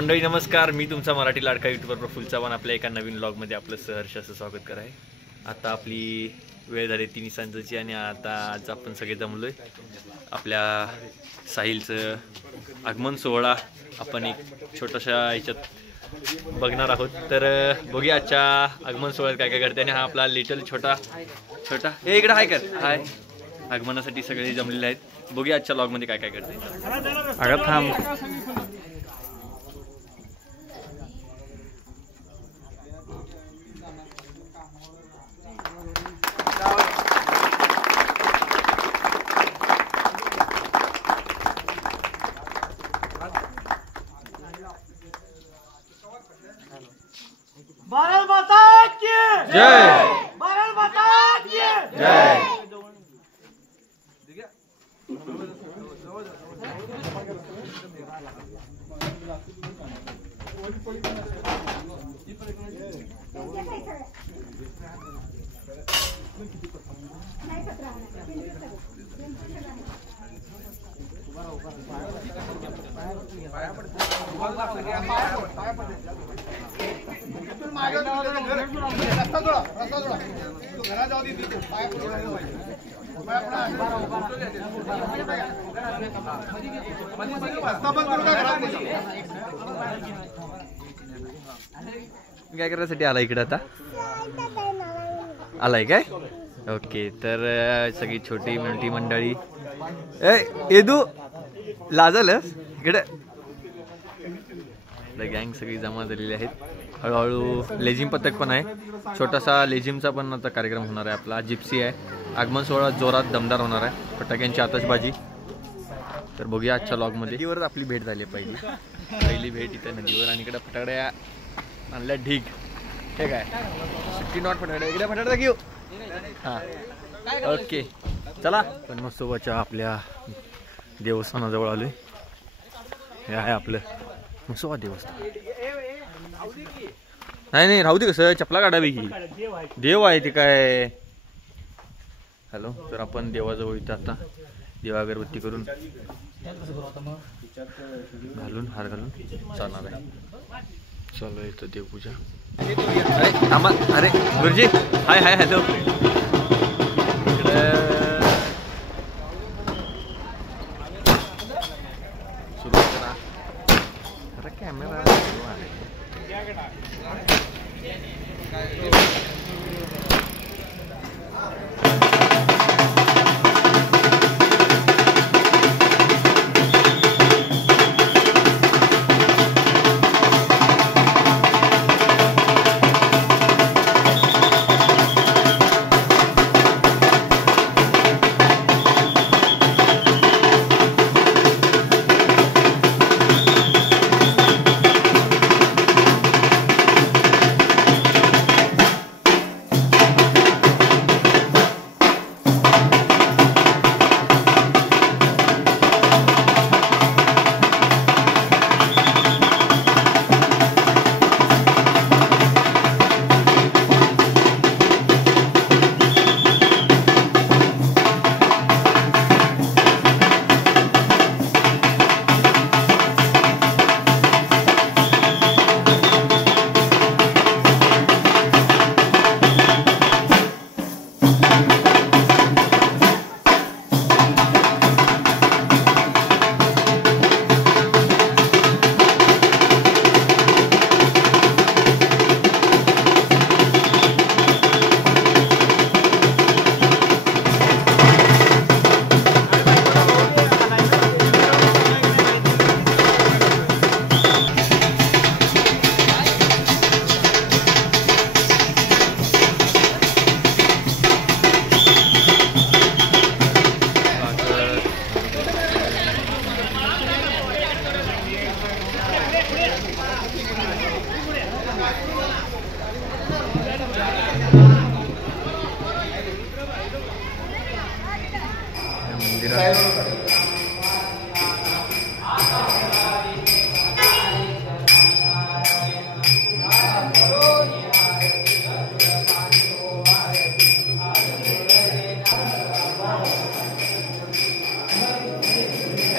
मंडळी नमस्कार, मी तुमचा मराठी लाडका यूट्यूबर प्रफुल्ल चव्हाण आपल्या एका नवीन व्लॉगमध्ये आपलं सहर्ष असं स्वागत कराय। आता आपली वेळ झाली 3 सांजेची आणि आता आज आपण सगळे जमलोय आपल्या साहिलचं आगमन सोहळा आपण एक छोटाशा याच्यात बघणार आहोत। तर बघूया आजच्या आगमन सोहळ्यात काय काय करते आणि हा आपला लिटल छोटा हे इकडे हाय कर हाय आगमनासाठी सगळे जमलेले आहेत। बघूया आजच्या व्लॉगमध्ये काय काय करते। अगं थांब भारत माता की जय, भारत माता की जय। काय करायसाठी आला इकडे आता आलाय काय? ओके, तर सगळी छोटी मोठी मंडळी येदू लाजल इकडे गँग सगळी जमा झालेली आहेत। हळूहळू लेझिम पथक पण आहे, छोटासा लेझिमचा पण आता कार्यक्रम होणार आहे। आपला जिप्सी आहे। आगमन सोहळा जोरात दमदार होणार आहे, फटाक्यांची आतषबाजी। तर बघूया आजच्या व्लॉगमध्ये। नदीवर आपली भेट झाली पहिली भेट इथे नदीवर आणि इकडे फटाकड्या आणल्या ढीग। ठीक आहे, 60 नॉट फटाकड्या इकडे फटाकड्या घेऊ। हां ओके चला। महोत्सवाच्या आपल्या देवस्थानाजवळ आलोय। हे आहे आपलं मसोबा देवस्थान। नाही राहू दे, कसं चपला काढावी की देव आहे ते काय। हॅलो, तर आपण देवाजवळ इथं आता देवा अगरबत्ती करून घालून हार घालून चालणार आहे। चालू इथं देवपूजा। अरे थांबा, अरे गुरुजी हाय हाय हॅलो। इकडे सुरू करा कॅमेरा।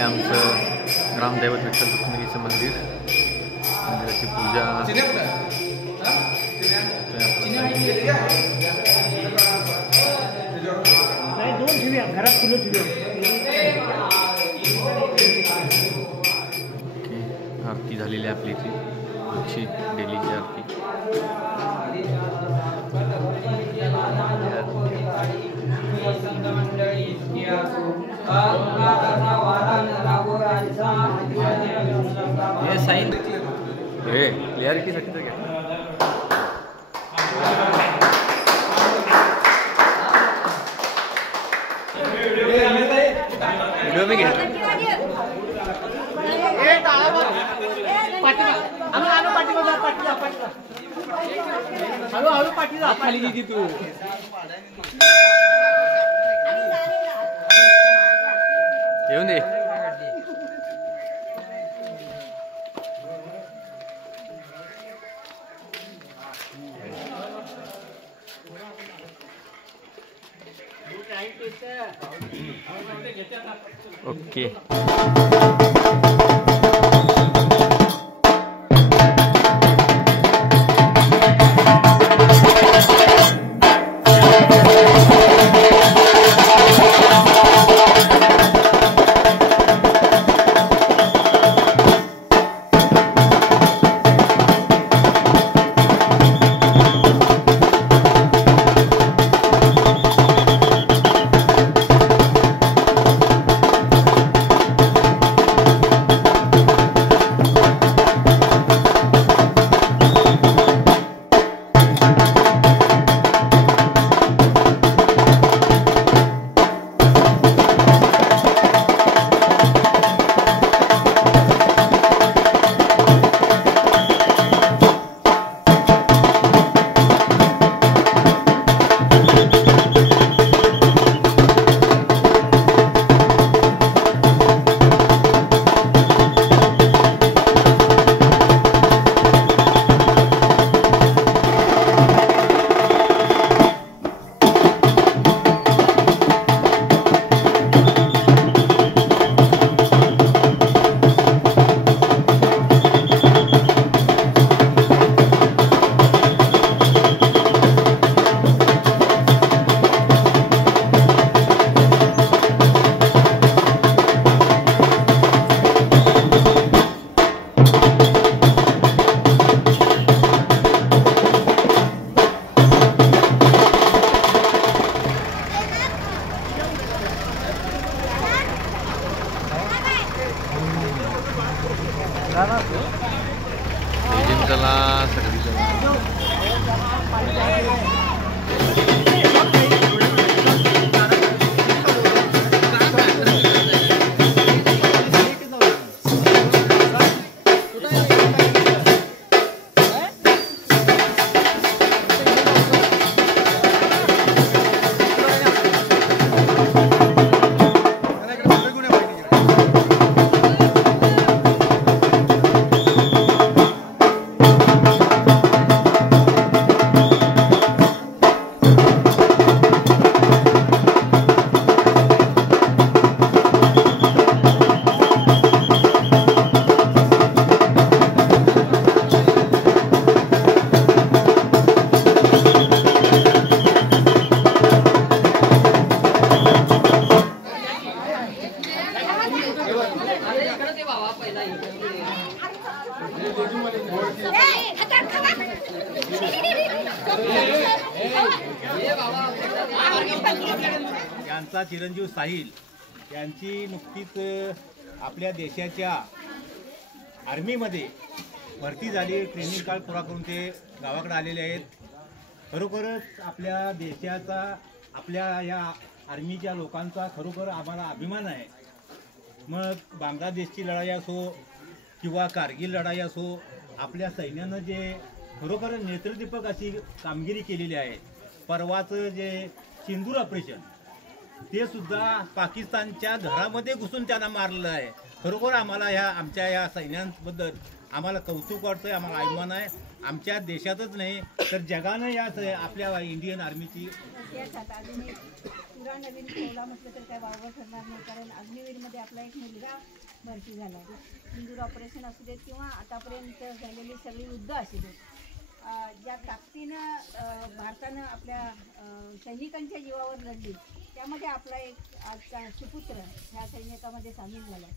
आमचं ग्रामदैवत विठ्ठल रुक्मिणीचं मंदिर। देवाची पूजा घरात फुलं ठेवूया. आरती झालेली आहे आपली इथे रोजची डेलीची आरती. हे साईन हे क्लिअरिटीसाठी तर घ्या. व्हिडिओ मी घेतला. हळूहळू पाठीला खाली किती तू येऊन दे. ओके. चला सगळी यांचा चिरंजीव साहिल यांची नुकतीच आपल्या देशाच्या आर्मीमध्ये भरती झाली. ट्रेनिंग काळ पुरा करून ते गावाकडे आलेले आहेत. खरोखरच आपल्या देशाचा आपल्या या आर्मीच्या लोकांचा खरोखर आम्हाला अभिमान आहे. मग बांगलादेशची लढाई असो किंवा कारगिल लढाई असो, आपल्या सैन्यानं जे खरोखर नेत्रदीपक अशी कामगिरी केलेली आहे. परवाचं जे सिंदूर ऑपरेशन ते सुद्धा पाकिस्तानच्या घरामध्ये घुसून त्यांना मारलेलं आहे. खरोखर आम्हाला ह्या आमच्या या सैन्यांबद्दल आम्हाला कौतुक वाटतंय, आम्हाला अभिमान आहे. आमच्या देशातच नाही तर जगानं या आपल्या इंडियन आर्मीची पुरा नवीन ठेवला म्हटलं तर काय वावग ठरणार नाही. कारण अग्निवीरमध्ये आपला एक मुलगा भरती झाला आहे. सिंदूर ऑपरेशन असू देत किंवा आतापर्यंत झालेली सगळी युद्ध असू देत, ज्या ताकदीनं भारतानं आपल्या सैनिकांच्या जीवावर लढली, त्यामध्ये आपला एक आजचा सुपुत्र ह्या सैनिकामध्ये सामील झाला.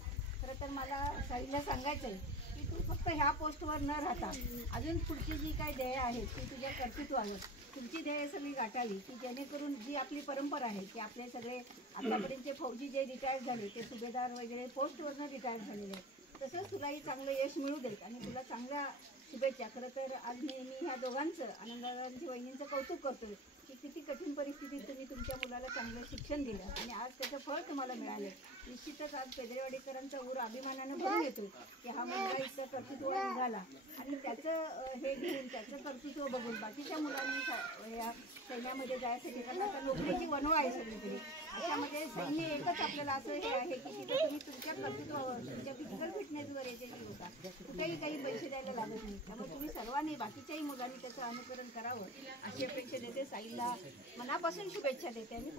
खरं तर मला साईला सांगायचं आहे की तू फक्त ह्या पोस्टवर न राहता अजून पुढची जी काही ध्येय आहेत ती तुझ्या कर्तृत्वावर तुमची ध्येय सगळी गाठावी, की जेणेकरून जी आपली परंपरा आहे की आपले सगळे आतापर्यंतचे फौजी जे रिटायर झाले ते सुभेदार वगैरे पोस्टवरनं रिटायर झालेले आहेत, तसंच तुलाही चांगलं यश मिळू देत आणि तुला चांगल्या शुभेच्छा. खरं तर आज मी ह्या दोघांचं, आनंदाची वहिनींचं कौतुक करतो की किती कठीण परिस्थितीत तुम्ही तुमच्या मुलाला चांगलं शिक्षण दिलं आणि आज त्याचं फळ तुम्हाला मिळालं. निश्चितच आज पेदरेवाडीकरांचा ऊर अभिमानानं भरून येतो की हा मुलगा इतकं कर्तृत्व निघाला आणि त्याचं हे घेऊन त्याचं कर्तृत्व बघून बाकीच्या मुलांनी या सैन्यामध्ये जायसाठी, कारण आता नोकरीची वणव आहे सगळीकडे, अशामध्ये सैन्य एकच आपल्याला असं हे आहे की तिथं तुम्ही तुमच्या कर्तृत्वावर तुमच्या फिजिकल फिटनेसवर याच्याशी होता, कुठेही काही पैसे द्यायला लागत नाही. त्यामुळे तुम्ही सर्वांनी बाकीच्याही मुलांनी त्याचं अनुकरण करावं अशी अपेक्षा देते. साईला मनापासून शुभेच्छा देते आणि